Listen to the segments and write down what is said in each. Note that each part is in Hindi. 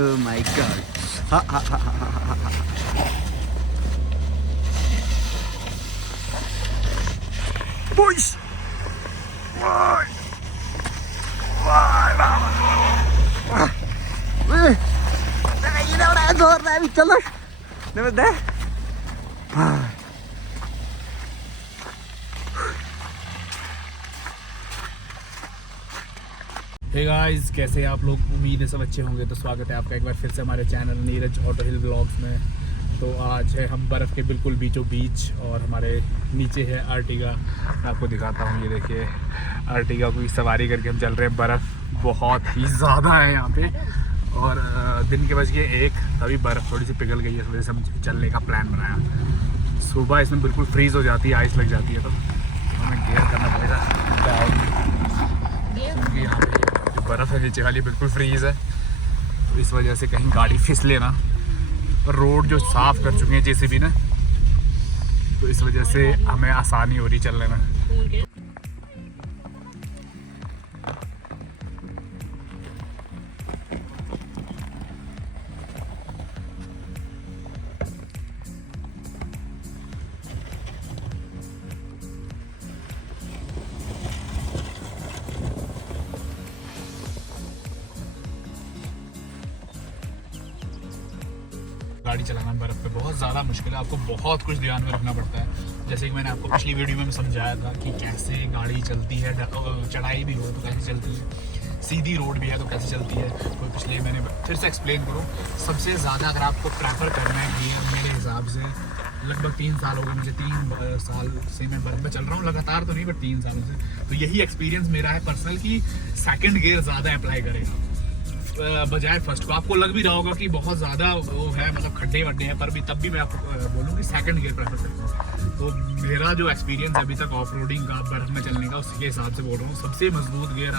Oh my god. Ha ha ha ha ha ha ha. Boys. Why? Why? You know what I'm talking about? Never there. Hey guys, कैसे हैं आप लोग? उम्मीद है सब अच्छे होंगे। तो स्वागत है आपका एक बार फिर से हमारे चैनल नीरज ऑटो हिल व्लॉग्स में। तो आज है हम बर्फ़ के बिल्कुल बीचों बीच और हमारे नीचे है आर्टिगा। आपको दिखाता हूँ, ये देखिए आर्टिगा की सवारी करके हम चल रहे हैं। बर्फ़ बहुत ही ज़्यादा है यहाँ पे और दिन के बज गए 1, तभी बर्फ़ थोड़ी सी पिघल गई है। इस वजह से हम चलने का प्लान बनाया। सुबह इसमें बिल्कुल फ्रीज़ हो जाती है, आइस लग जाती है, तो हमें गेयर करना पड़ेगा क्योंकि यहाँ पे बर्फ़ है नीचे वाली बिल्कुल फ्रीज़ है। तो इस वजह से कहीं गाड़ी फिसले ना। और रोड जो साफ़ कर चुके हैं जेसीबी ने, तो इस वजह से हमें आसानी हो रही चलने में। गाड़ी चलाना बर्फ़ पे बहुत ज़्यादा मुश्किल है। आपको बहुत कुछ ध्यान में रखना पड़ता है। जैसे कि मैंने आपको पिछली वीडियो में समझाया था कि कैसे गाड़ी चलती है, चढ़ाई भी हो तो कैसे चलती है, सीधी रोड भी है तो कैसे चलती है। तो पिछले मैंने फिर से एक्सप्लेन करूँ। सबसे ज़्यादा अगर आपको प्रेफर करना है गियर, मेरे हिसाब से लगभग 3 साल हो गए मुझे, 3 साल से मैं बर्फ़ में चल रहा हूँ, लगातार तो नहीं बट 3 सालों से। तो यही एक्सपीरियंस मेरा है पर्सनल कि सेकेंड गियर ज़्यादा अप्लाई करेगा बजाय फर्स्ट को। आपको लग भी रहा होगा कि बहुत ज़्यादा वो है, मतलब खड्डे वड्डे हैं, पर भी तब भी मैं आपको बोलूँ कि सेकंड गियर प्रेफर करता हूँ। तो मेरा जो एक्सपीरियंस है अभी तक ऑफ रोडिंग का, बर्फ़ में चलने का, उसके हिसाब से बोल रहा हूँ सबसे मजबूत गियर,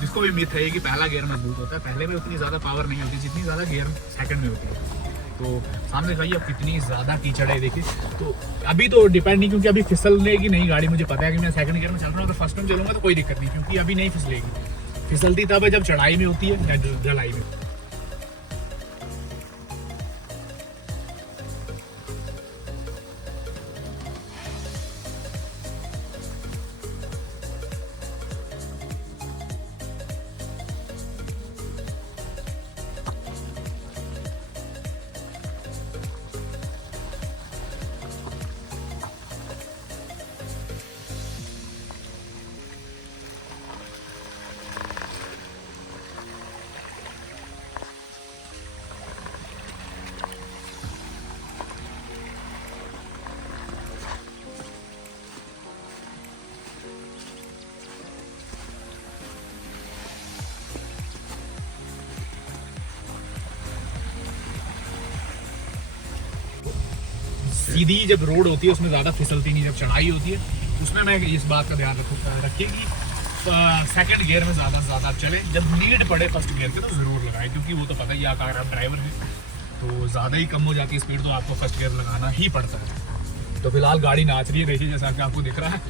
जिसको भी मिथ है कि पहला गियर मजबूत होता है, पहले में उतनी ज़्यादा पावर नहीं होती जितनी ज़्यादा गियर सेकंड में होती है। तो सामने खाइए अब कितनी ज़्यादा कीचड़ है, देखिए। तो अभी तो डिपेंड नहीं, क्योंकि अभी फिसलने की नहीं गाड़ी, मुझे पता है कि मैं सेकंड गियर में चल रहा हूँ। तो फर्स्ट में चलूँगा तो कोई दिक्कत नहीं, क्योंकि अभी नहीं फिसलेगी। फिसलती तब है जब चढ़ाई में होती है या ढलाई में। सीधी जब रोड होती है उसमें ज़्यादा फिसलती नहीं, जब चढ़ाई होती है उसमें मैं इस बात का ध्यान रखिए कि सेकंड गियर में ज़्यादा से ज़्यादा चले। जब नीड पड़े फर्स्ट गियर के तो ज़रूर लगाएं, क्योंकि वो तो पता ही, अगर आप ड्राइवर हैं तो ज़्यादा ही कम हो जाती है स्पीड, तो आपको फर्स्ट गियर लगाना ही पड़ता है। तो फिलहाल गाड़ी नाच रही है, देखिए जैसा कि आपको दिख रहा है।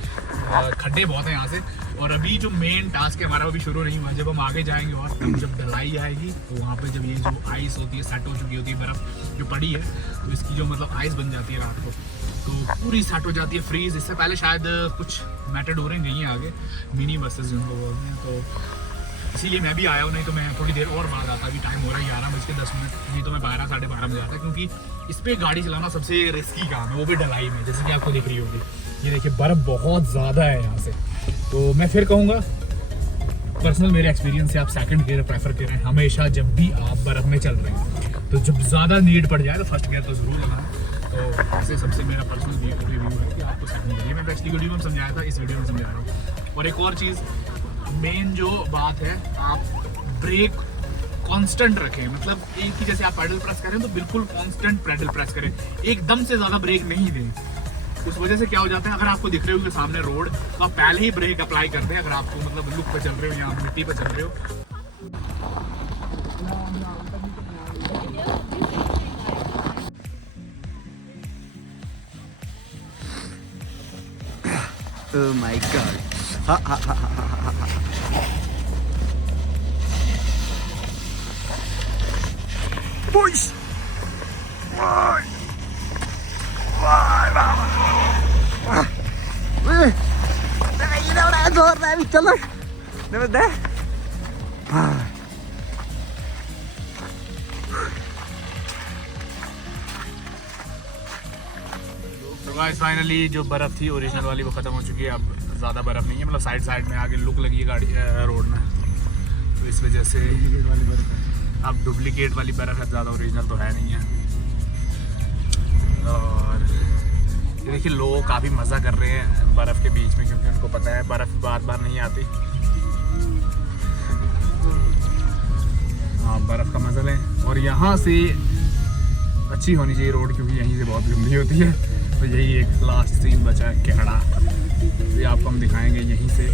खड्डे बहुत हैं यहाँ से। और अभी जो मेन टास्क है हमारा अभी शुरू नहीं हुआ। जब हम आगे जाएंगे और जब ढलाई आएगी तो वहाँ पे जब ये जो आइस होती है, सेट हो चुकी होती है, बर्फ़ जो पड़ी है, तो इसकी जो मतलब आइस बन जाती है रात को, तो पूरी सेट हो जाती है फ्रीज। इससे पहले शायद कुछ मैटाडोरें गई हैं आगे, मिनी बसेस जिनको बोलते हैं, तो इसीलिए मैं भी आया हूँ। नहीं तो मैं थोड़ी देर और बाद आता। अभी टाइम हो रहा है 11:10, नहीं तो मैं 12, साढ़े 12 बजे आता, क्योंकि इस पर गाड़ी चलाना सबसे रिस्की काम है, वो भी ढलाई में, जैसे कि आपको दिख रही होगी। ये देखिए बर्फ़ बहुत ज़्यादा है यहाँ से। तो मैं फिर कहूँगा पर्सनल मेरे एक्सपीरियंस से आप सेकंड गियर प्रेफर करें हमेशा, जब भी आप बर्फ़ में चल रहे हैं। तो जब ज़्यादा नीड पड़ जाए तो फर्स्ट गियर तो ज़रूर लगाना। तो ऐसे सबसे मेरा पर्सनल रिव्यू है कि आपको सेकंड गियर, ये मैं पिछली वीडियो में समझाया था, इस वीडियो में समझा रहा हूँ। और एक और चीज़, मेन जो बात है, आप ब्रेक कांस्टेंट रखें। मतलब एक ही, जैसे आप पैडल प्रेस करें तो बिल्कुल कांस्टेंट पैडल प्रेस करें, एकदम से ज़्यादा ब्रेक नहीं दें। उस वजह से क्या हो जाता है, अगर आपको दिख रहे हो कि सामने रोड, तो आप पहले ही ब्रेक अप्लाई कर दें। अगर आपको मतलब लुक पे चल रहे हो या मिट्टी पे चल रहे हो। Oh my god. Ha ha ha ha ha ha. Push चलो गाइस फाइनली जो बर्फ़ थी ओरिजिनल वाली वो ख़त्म हो चुकी है। अब ज़्यादा बर्फ़ नहीं है, मतलब साइड में आगे लुक लगी है गाड़ी रोड में, तो इस वजह से वाली बर्फ़ है। अब डुप्लीकेट वाली बर्फ़ है, ज़्यादा ओरिजिनल तो है नहीं है। और ये देखिए लोग काफ़ी मज़ा कर रहे हैं बर्फ़ के बीच में, क्योंकि उनको पता है बर्फ़ बार बार नहीं आती। हाँ, बर्फ़ का मज़ा लें। और यहाँ से अच्छी होनी चाहिए रोड, क्योंकि यहीं से बहुत गंदी होती है। तो यही एक लास्ट सीन बचा है केहड़ा, ये आपको हम दिखाएंगे यहीं से।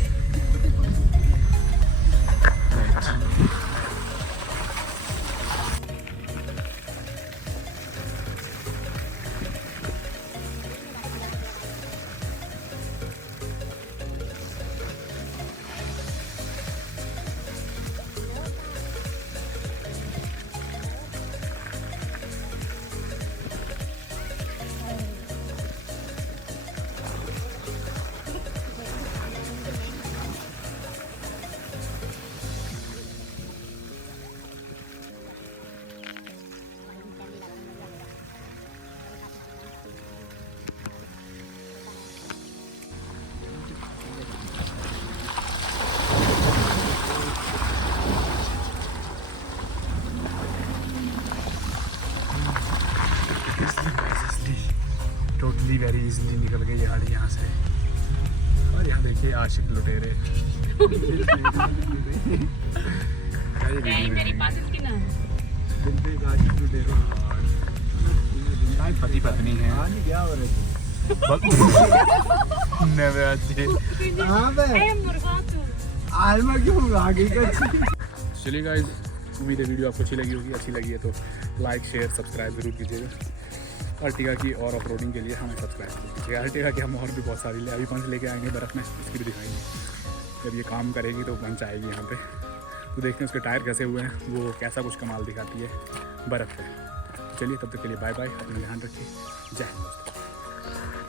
टोटली वेरी इजीली निकल गई गाड़ी यहाँ से। और यहाँ देखिए आशिक लुटेरे पति पत्नी है। चलिए गाइस, उम्मीद है वीडियो आपको अच्छी लगी होगी। अच्छी लगी है तो लाइक शेयर सब्सक्राइब ज़रूर कीजिएगा। अर्टिगा की और ऑफ रोडिंग के लिए हमें सब्सक्राइब कीजिए। अर्टिगा की हम और भी बहुत सारी अभी पंच लेके आएंगे बर्फ़ में, इसकी भी दिखाएंगे। जब ये काम करेगी तो पंच आएगी यहाँ पे, तो देखते हैं उसके टायर कैसे हुए हैं, वो कैसा कुछ कमाल दिखाती है बर्फ़ पे। चलिए तब तक के लिए बाय बाय, अपना ध्यान रखिए, जय हिंद।